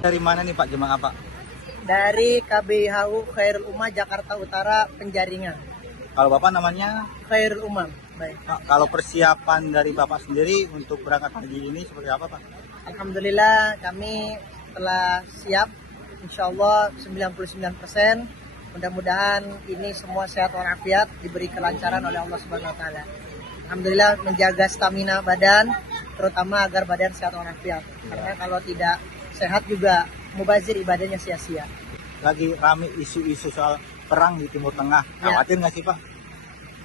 Dari mana nih Pak jemaah Pak? Dari KBIHU Khairul Ummah Jakarta Utara Penjaringan. Kalau Bapak namanya? Khairul Ummah. Baik. Pak, kalau persiapan dari Bapak sendiri untuk berangkat haji ini seperti apa Pak? Alhamdulillah kami telah siap, insya Allah 99%. Mudah-mudahan ini semua sehat walafiat, diberi kelancaran oleh Allah Subhanahu Wa Taala. Alhamdulillah menjaga stamina badan, terutama agar badan sehat walafiat. Karena kalau tidak sehat juga mubazir ibadahnya sia-sia. Lagi rame isu-isu soal perang di Timur Tengah. Khawatir nggak sih Pak?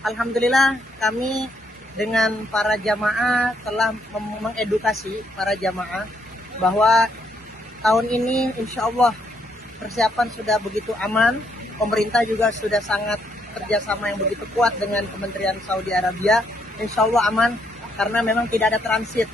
Alhamdulillah kami dengan para jamaah telah mengedukasi para jamaah bahwa tahun ini insya Allah persiapan sudah begitu aman. Pemerintah juga sudah sangat kerjasama yang begitu kuat dengan Kementerian Saudi Arabia. Insya Allah aman karena memang tidak ada transit.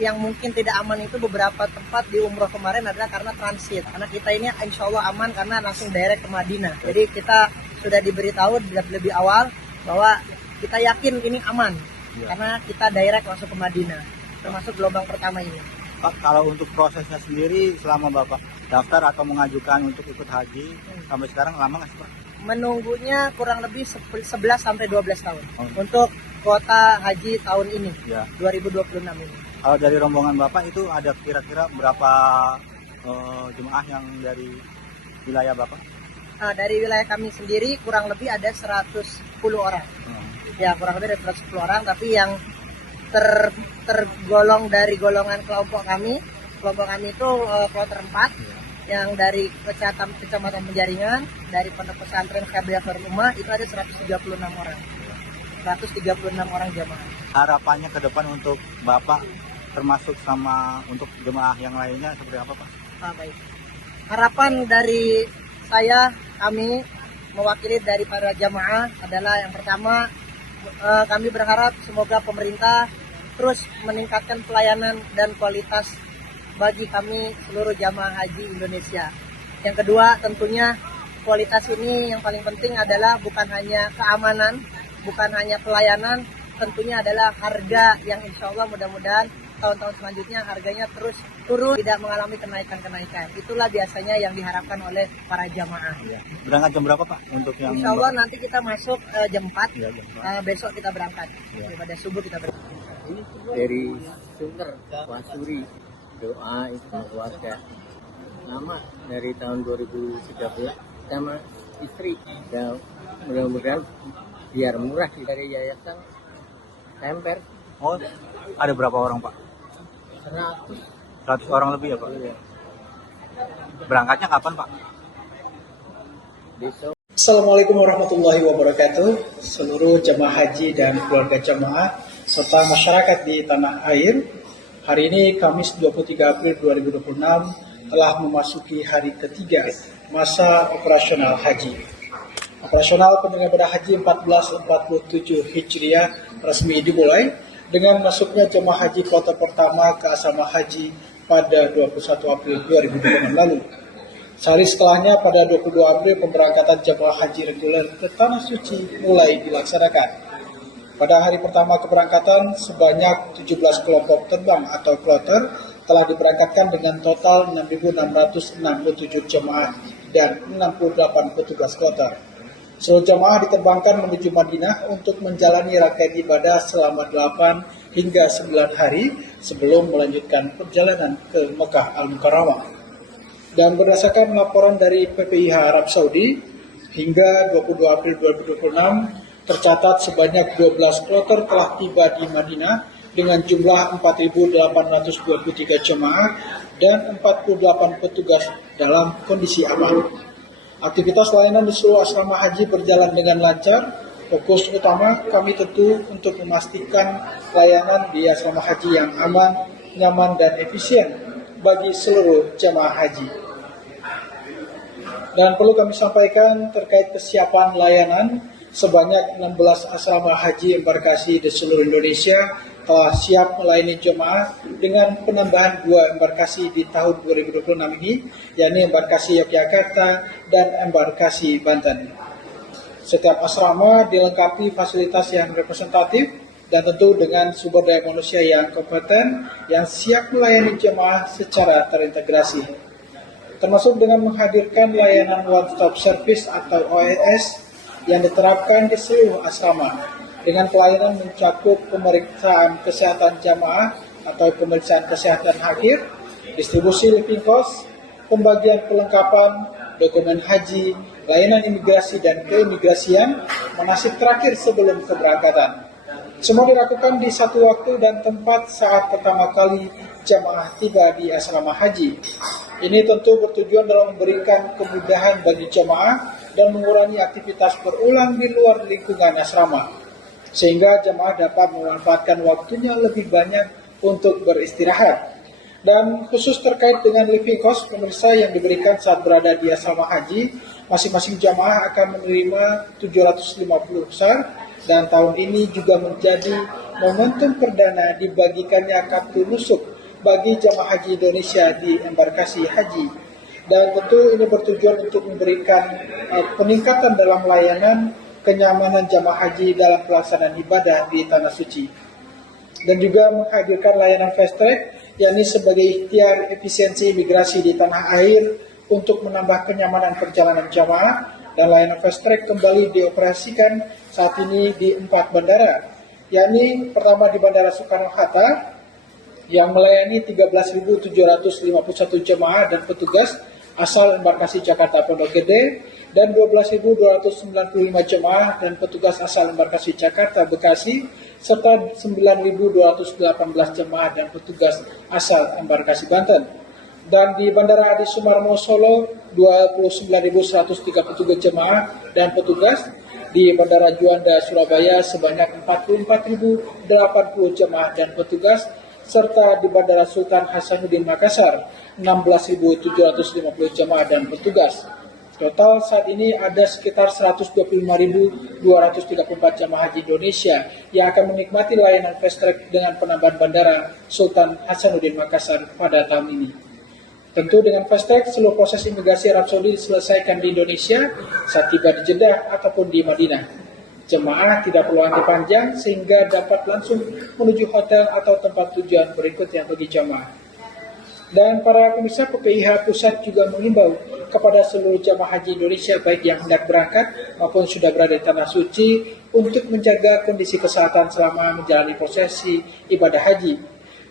Yang mungkin tidak aman itu beberapa tempat di umroh kemarin adalah karena transit. Karena kita ini insya Allah aman karena langsung direct ke Madinah. Jadi kita sudah diberitahu lebih awal bahwa kita yakin ini aman karena kita direct masuk ke Madinah, termasuk gelombang pertama ini. Pak, kalau untuk prosesnya sendiri selama Bapak daftar atau mengajukan untuk ikut haji sampai sekarang lama nggak sih Pak? Menunggunya kurang lebih 11 sampai 12 tahun untuk kuota haji tahun ini, 2026 ini. Kalau dari rombongan Bapak itu ada kira-kira berapa jemaah yang dari wilayah Bapak? Dari wilayah kami sendiri kurang lebih ada 110 orang. Ya, kurang lebih ada 110 orang, tapi yang tergolong dari golongan kelompok kami itu kloter 4 yang dari Kecamatan Penjaringan, dari Pondok Pesantren KBIHU Khairul Ummah itu ada 136 orang. 136 orang jemaah. Harapannya ke depan untuk Bapak termasuk sama untuk jemaah yang lainnya seperti apa Pak? Baik. Harapan dari kami mewakili dari para jamaah adalah yang pertama, kami berharap semoga pemerintah terus meningkatkan pelayanan dan kualitas bagi kami seluruh jamaah haji Indonesia. Yang kedua tentunya kualitas ini yang paling penting adalah bukan hanya keamanan, bukan hanya pelayanan, tentunya adalah harga yang insya Allah mudah-mudahan tahun-tahun selanjutnya harganya terus turun, tidak mengalami kenaikan-kenaikan. Itulah biasanya yang diharapkan oleh para jamaah. Berangkat jam berapa Pak? Untuk yang insya Allah nanti kita masuk jam 4, besok kita berangkat. Pada subuh kita berangkat. Dari Sunter, Wasuri, doa itu keluarga. Lama dari tahun 2013 sama istri. Dan mudah-mudahan biar murah dari yayasan Temper. Oh, ada berapa orang Pak? 100 orang lebih ya Pak? Iya. Berangkatnya kapan Pak? Besok. Assalamualaikum warahmatullahi wabarakatuh. Seluruh jemaah haji dan keluarga jemaah serta masyarakat di tanah air. Hari ini Kamis 23 April 2026 telah memasuki hari ketiga masa operasional haji. Operasional penyelenggaraan ibadah haji 1447 Hijriah resmi dimulai dengan masuknya jemaah haji kloter pertama ke asrama haji pada 21 April 2026 lalu. Sehari setelahnya pada 22 April pemberangkatan jemaah haji reguler ke Tanah Suci mulai dilaksanakan. Pada hari pertama keberangkatan sebanyak 17 kelompok terbang atau kloter telah diberangkatkan dengan total 6.667 jemaah dan 68 petugas kloter. Seluruh jemaah diterbangkan menuju Madinah untuk menjalani rangkaian ibadah selama 8 hingga 9 hari sebelum melanjutkan perjalanan ke Mekah Al-Mukarramah. Dan berdasarkan laporan dari PPIH Arab Saudi, hingga 22 April 2026 tercatat sebanyak 12 kloter telah tiba di Madinah dengan jumlah 4.823 jemaah dan 48 petugas dalam kondisi aman. Aktivitas layanan di seluruh asrama haji berjalan dengan lancar. Fokus utama kami tentu untuk memastikan layanan di asrama haji yang aman, nyaman, dan efisien bagi seluruh jemaah haji. Dan perlu kami sampaikan terkait kesiapan layanan, sebanyak 16 asrama haji embarkasi di seluruh Indonesia telah siap melayani jemaah dengan penambahan 2 embarkasi di tahun 2026 ini, yakni embarkasi Yogyakarta dan embarkasi Banten. Setiap asrama dilengkapi fasilitas yang representatif dan tentu dengan sumber daya manusia yang kompeten yang siap melayani jemaah secara terintegrasi, termasuk dengan menghadirkan layanan One Stop Service atau OSS yang diterapkan di seluruh asrama dengan pelayanan mencakup pemeriksaan kesehatan jamaah atau pemeriksaan kesehatan akhir, distribusi living cost, pembagian perlengkapan, dokumen haji, layanan imigrasi dan keimigrasian, manasik terakhir sebelum keberangkatan. Semua dilakukan di satu waktu dan tempat saat pertama kali jamaah tiba di asrama haji. Ini tentu bertujuan dalam memberikan kemudahan bagi jamaah dan mengurangi aktivitas berulang di luar lingkungan asrama, sehingga jamaah dapat memanfaatkan waktunya lebih banyak untuk beristirahat. Dan khusus terkait dengan living cost pemirsa yang diberikan saat berada di asrama haji, masing-masing jamaah akan menerima 750 SAR, dan tahun ini juga menjadi momentum perdana dibagikannya kartu nusuk bagi jamaah haji Indonesia di embarkasi haji. Dan tentu ini bertujuan untuk memberikan peningkatan dalam layanan kenyamanan jamaah haji dalam pelaksanaan ibadah di Tanah Suci. Dan juga menghadirkan layanan fast track, yakni sebagai ikhtiar efisiensi imigrasi di tanah air untuk menambah kenyamanan perjalanan jamaah. Dan layanan fast track kembali dioperasikan saat ini di 4 bandara, yakni pertama di Bandara Soekarno-Hatta yang melayani 13.751 jemaah dan petugas asal embarkasi Jakarta Pondok Gede, dan 12.295 jemaah dan petugas asal embarkasi Jakarta Bekasi, serta 9.218 jemaah dan petugas asal embarkasi Banten. Dan di Bandara Adi Sumarmo Solo 29.133 jemaah dan petugas, di Bandara Juanda Surabaya sebanyak 44.080 jemaah dan petugas, serta di Bandara Sultan Hasanuddin Makassar 16.750 jemaah dan petugas. Total saat ini ada sekitar 125.234 jemaah haji Indonesia yang akan menikmati layanan fast track dengan penambahan Bandara Sultan Hasanuddin Makassar pada tahun ini. Tentu dengan fast track, seluruh proses imigrasi Arab Saudi diselesaikan di Indonesia saat tiba di Jeddah ataupun di Madinah. Jemaah tidak perlu antri panjang sehingga dapat langsung menuju hotel atau tempat tujuan berikutnya bagi jemaah. Dan para pemirsa, PPIH Pusat juga mengimbau kepada seluruh jemaah haji Indonesia baik yang hendak berangkat maupun sudah berada di Tanah Suci untuk menjaga kondisi kesehatan selama menjalani prosesi ibadah haji.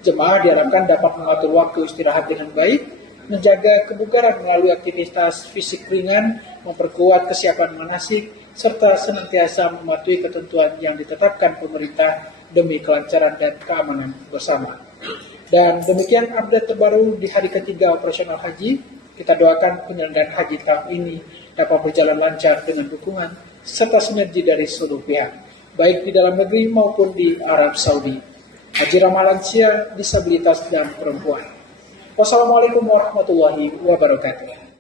Jemaah diharapkan dapat mengatur waktu istirahat dengan baik, menjaga kebugaran melalui aktivitas fisik ringan, memperkuat kesiapan manasik, serta senantiasa mematuhi ketentuan yang ditetapkan pemerintah demi kelancaran dan keamanan bersama. Dan demikian update terbaru di hari ketiga operasional haji. Kita doakan penyelenggaraan haji tahun ini dapat berjalan lancar dengan dukungan serta sinergi dari seluruh pihak, baik di dalam negeri maupun di Arab Saudi. Haji ramah lansia, disabilitas, dan perempuan. Wassalamualaikum warahmatullahi wabarakatuh.